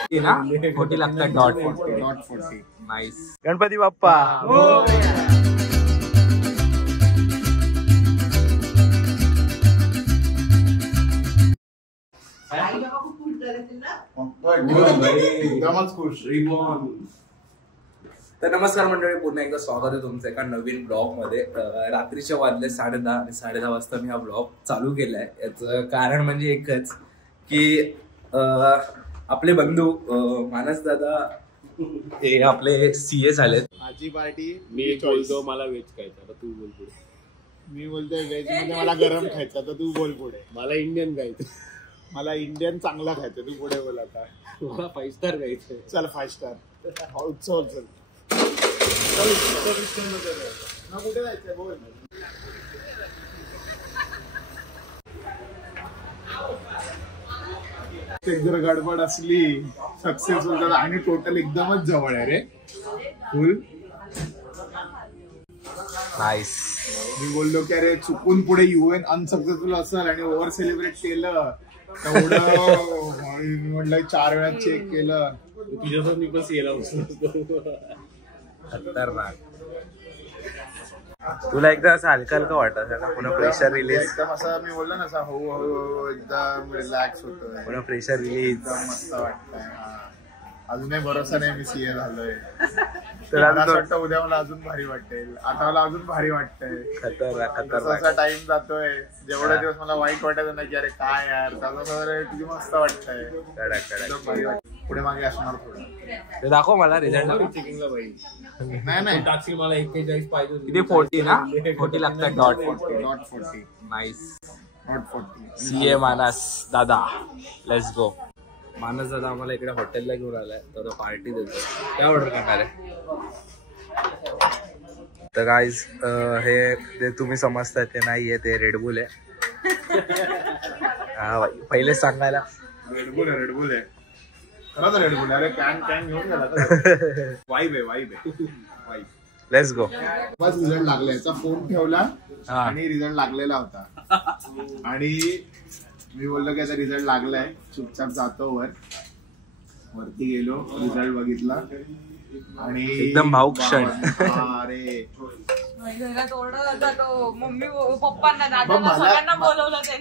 ना 40 लागतात dot 40 nice. Ganpati Bappa एकदमच खुश. तर नमस्कार मंडळी, पुन्हा एकदा स्वागत आहे तुमचं एका नवीन ब्लॉग मध्ये. रात्रीचे वाजले 10:30 आणि 10:30 वाजता मी हा ब्लॉग चालू केलाय. याचं कारण म्हणजे एकच की आपले बंधू मानस दादा हे आपले सीए झालेत. माझी पार्टी. मी बोलतो मला व्हेज खायचं, आता तू बोल पुढे. मी बोलतोय व्हेज मध्ये मला गरम खायचं, तर तू बोल पुढे. मला इंडियन खायचं. मला इंडियन चांगला खायचं, तू पुढे बोल आता. मला 5 स्टार खायचं. चल 5 स्टार. चल चल कुठे जायचंय बोल. जर गडबड असली सक्सेसफुल तर आणि टोटल एकदमच जवळ आहे रे. फुल नाईस. मी बोललो की अरे चुकून पुढे UN अनसक्सेसफुल असेल आणि ओव्हर सेलिब्रेट केलं तेवढं म्हटलं 4 वेळा चेक केलं. तुझ्यासोबत मी पण सीएला होतो. खतरनाक. तुला एकदा असं हलका हलका वाटत ना, पुन्हा प्रेशर रिलीज. एकदम असं मी बोललो ना असं हळूहळू एकदम रिलॅक्स होतोय. पुन्हा प्रेशर रिलीज. एकदम मस्त वाटतंय. अजूनही भरोसा नाही मी सीए झालोय. तर असं वाटतं उद्या मला अजून भारी वाटेल. आता मला अजून भारी वाटतंय. खतरनाक असा टाइम जातोय. जेवढे दिवस मला वाईट वाटायचं नाही की अरे काय यार तसं तुझी मस्त वाटतंय. भारी वाटत. पुढे मागे असणार थोडं. ते दाखव मला रिझल्ट. चेकिंगला बाई नाही टाक्सी मला 41 पाहिजे. किती 40 ना 40 लागतात डॉट 40 नाईस. डॉट 40 सीए मानस दादा. Let's go. मानस दादा आम्हाला इकडे हॉटेलला घेऊन आलाय, तर तो पार्टी देतो. काय ऑर्डर करणार आहे? तर गाईज हे ते तुम्ही समजताय ते नाहीये, ते रेडबुल आहे. पहिले सांगायला रेडबुल आहे खरंच रेडबुल. अरे कॅन घेऊन गेला. वाईब आहे. Let's go. बस रिझल्ट लागला. याचा फोन ठेवला आणि रिझल्ट लागलेला होता. आणि मी बोललो की आता रिझल्ट लागलाय, चुपचाप जातो वरती गेलो, रिझल्ट बघितला आणि एकदम भाऊक क्षण. अरे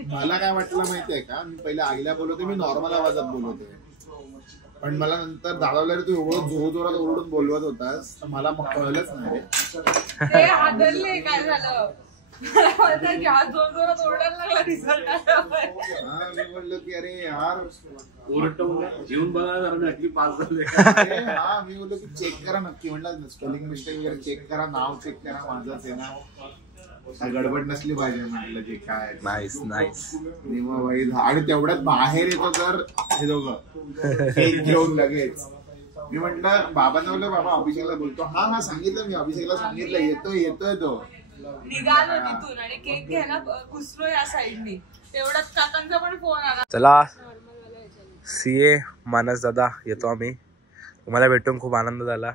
मला काय वाटलं माहितीये का, मी पहिले आईला बोलवते, मी नॉर्मल आवाजात बोलवते, पण मला नंतर दादावला तू एवढं जोरात ओरडून बोलवत होतास तर मला मग कळलंच नाही रे. काय झालं मी बोललो की अरे यार जेवून बघा पास झाले. मी बोललो की चेक करा नक्की. म्हटलं स्पेलिंग मिस्टेक वगैरे चेक करा, नाव चेक करा, माझंच आहे नाव, गडबड नसली पाहिजे म्हटलं जे काय. Nice nice. आणि तेवढ्यात बाहेर येतो तर हे दोघं केक घेऊन लगेच. मी म्हटलं बाबांना बोललो बाबा अभिषेकला बोलतो. हा सांगितलं मी अभिषेकला सांगितलं येतोय तो. निघालो तिथून आणि केक घ्यायला घुसलो या साईडनी, तेवढ्यात काकांचा पण फोन आला. चला सीए मानस दादा येतो आम्ही. तुम्हाला भेटून खूप आनंद झाला.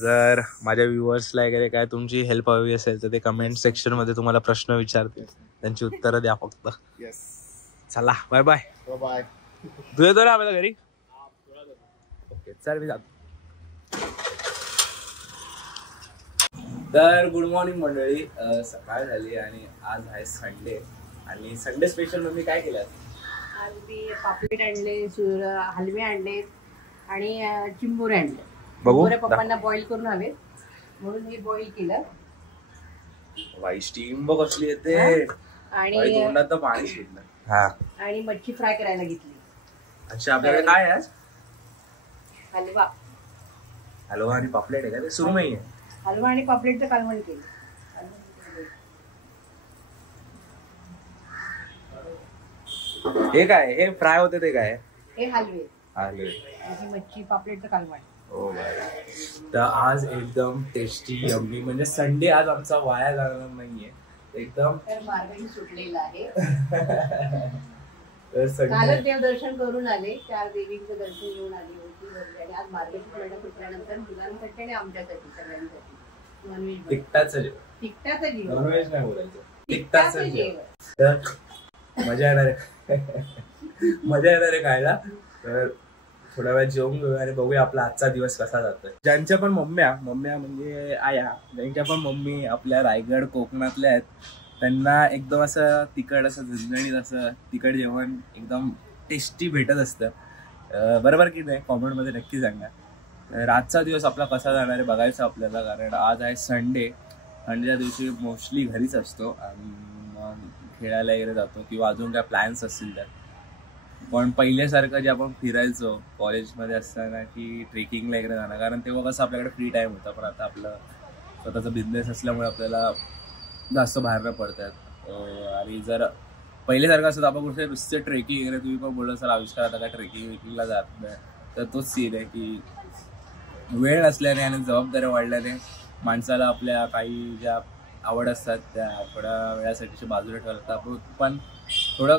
जर माझ्या व्ह्युअर्सला वगैरे काय तुमची हेल्प हवी असेल तर ते कमेंट सेक्शन मध्ये तुम्हाला प्रश्न विचारतील, त्यांची उत्तरं द्या फक्त. चला बाय बाय. बाय. तू येतो ना आपल्या घरी? ओके चल मी जातो. तर गुड मॉर्निंग मंडळी. सकाळ झाली आणि आज आहे संडे, आणि संडे स्पेशल मग मी काय केलं? आज मी पापलेट आणले, हलवे आणले आणि चिंबोरे आणले. बघू पप्पांना बॉईल करून हवे म्हणून मी बॉईल केलं. वाई स्टीम बघ कसली येते आणि तोंडात तर पाणी सुटलं. हा आणि मच्छी फ्राय करायला घेतली. अच्छा आपल्याकडे काय आहे आज? हलवा. हलवा आणि पापलेट आहे का? ते सुरमई आहे. हलवा आणि पापलेटचं कालवण केलं. हे काय? हे फ्राय होते ते काय? हे हलवे. हलवे मच्छी पापलेटचं कालवण. हो तर आज एकदम टेस्टी यम्मी, म्हणजे संडे आज आमचा वाया जाणार नाहीये एकदम. तर मार्केट सुटलेलं आहे. कालच देवदर्शन करून आले, 4 देवींचं दर्शन घेऊन आले होती आणि आज मार्केट सुटल्यानंतर मुलांसाठी आणि आमच्यासाठी सगळ्यांसाठी नॉनव्हेज. तिखटाचं जेवण. नॉनव्हेज नाही बोलायचं, तिखटाचं जेवण. तर मजा येणार आहे. मजा येणार आहे खायला. तर थोड्या वेळ जेवून घेऊया आणि बघूया आपला आजचा दिवस कसा जातोय. ज्यांच्या पण मम्म्या म्हणजे आया, ज्यांच्या पण मम्मी आपल्या रायगड कोकणातल्या आहेत, त्यांना एकदम असं तिखट असं झणझणीत असं तिखट जेवण एकदम टेस्टी भेटत असतं. बरोबर की नाही? कॉमेंटमध्ये नक्की सांगा. आजचा दिवस आपला कसा जाणार आहे बघायचं आपल्याला, कारण आज आहे संडे. संडेच्या दिवशी मोस्टली घरीच असतो आणि मग खेळायला वगैरे जातो किंवा अजून काय प्लॅन्स असतील तर. पण पहिल्यासारखं जे आपण फिरायचो कॉलेजमध्ये असताना की ट्रेकिंगला वगैरे जाणं, कारण तेव्हा कसं आपल्याकडे फ्री टाईम होता. पण आता आपलं स्वतःचा बिझनेस असल्यामुळे आपल्याला जास्त बाहेर न पडतात. आणि जर पहिल्यासारखं असं तर आपण कुठे नुसते ट्रेकिंग वगैरे, तुम्ही पण बोललं सर आविष्कार आता काय ट्रेकिंगला जात नाही, तर तोच सीन आहे की वेळ नसल्याने आणि जबाबदाऱ्या वाढल्याने माणसाला आपल्या काही ज्या आवड असतात त्या थोड्या वेळासाठी बाजूला ठेवतात. पण थोडा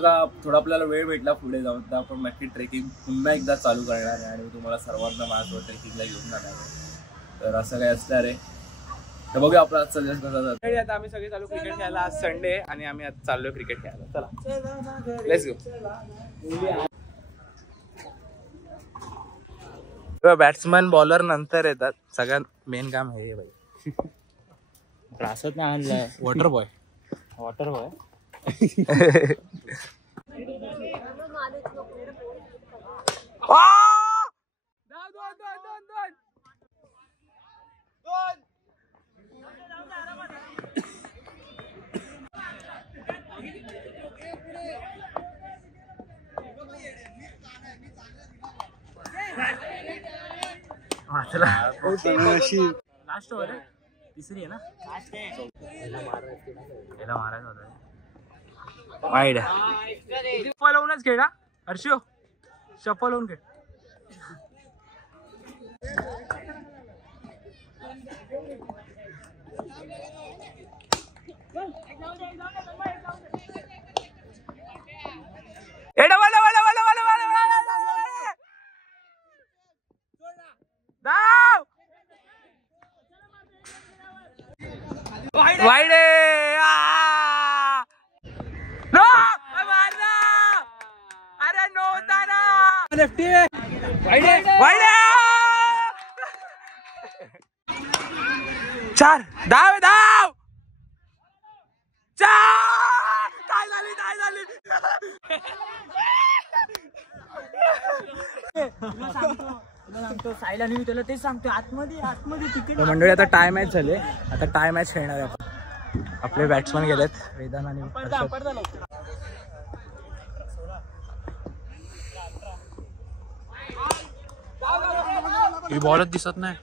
आपल्याला वेळ भेटला पुढे जाऊन तर आपण नक्की ट्रेकिंग पुन्हा एकदा चालू करणार आहे आणि तुम्हाला सर्वांना माझ्यासोबत ट्रेकिंगला घेऊन जाणार आहे. तर असं काही असणार आहे. तर बघूया आपला आजचा दिवस कसा जातो. आता आम्ही सगळे चालू क्रिकेट खेळायला. आज संडे आणि आम्ही आज चाललोय क्रिकेट खेळायला. चला लेट्स गो. बॅट्समन बॉलर नंतर येतात. सगळ्यात मेन काम हे भाई. क्लासात नाही आणलाय. वॉटर बॉय लास्ट ओव्हर आहे, तिसरी आहे ना. याला मारायचं होतं. वाईड शफल होऊनच खेळ ना हर्षो, शफल होऊन खेळ. वाईडे नो मारना. अरे नो होता ना. लेफ्टी वाईडे चार धाव चार. काय झाली साईला मी तुला तेच सांगतो. आतमध्ये तिकीट. मंडळी आता टाय मॅच झाले. आता टाय मॅच खेळणार आहे आपण. आपले बॅट्समन गेलेत वेदान आणि ही बॉलच दिसत नाही.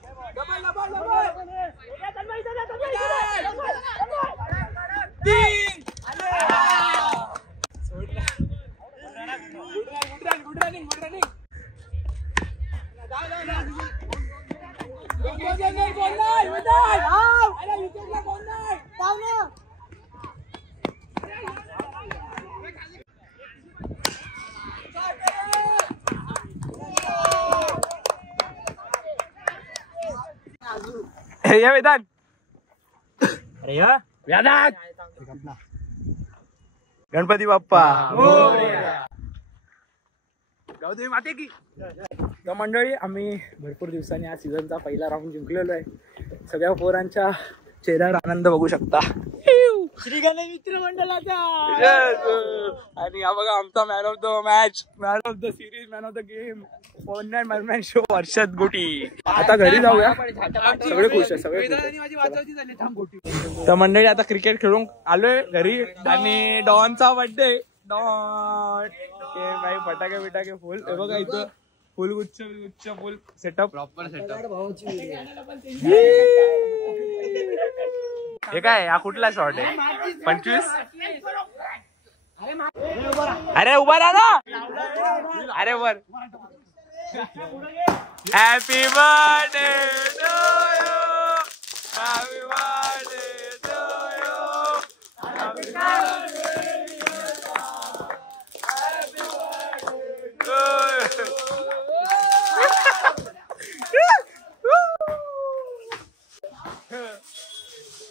या वेदान. अरे या गणपती बाप्पा गावदेवी माते की. तर मंडळी आम्ही भरपूर दिवसांनी या सीझनचा पहिला राऊंड जिंकलेलो आहे. सगळ्या पोरांच्या चेहऱ्यावर आनंद बघू शकता. श्री गणेश मित्र मंडळाचा. आणि हा बघा आमचा man of the match, man of the series, man of the game, one show वर्षात गोटी. आता घरी जाऊया. सगळे खुश आहे, सगळे खुश. तर मंडळी आता क्रिकेट खेळून आलोय घरी आणि डॉनचा बर्थडे. डॉन भाई फटाके बिटाके फुल. हे बघा इथं फुल गुच्छ फुल सेटअप, प्रॉपर सेटअप. हे काय हा कुठला शॉट आहे? 25. अरे उभा राहा ना. अरे वर. Happy birthday to you, happy birthday to you, happy birthday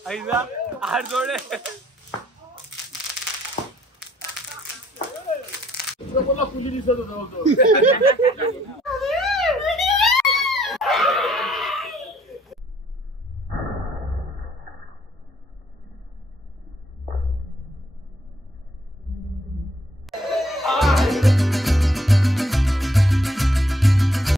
ऐसा हात जोडे.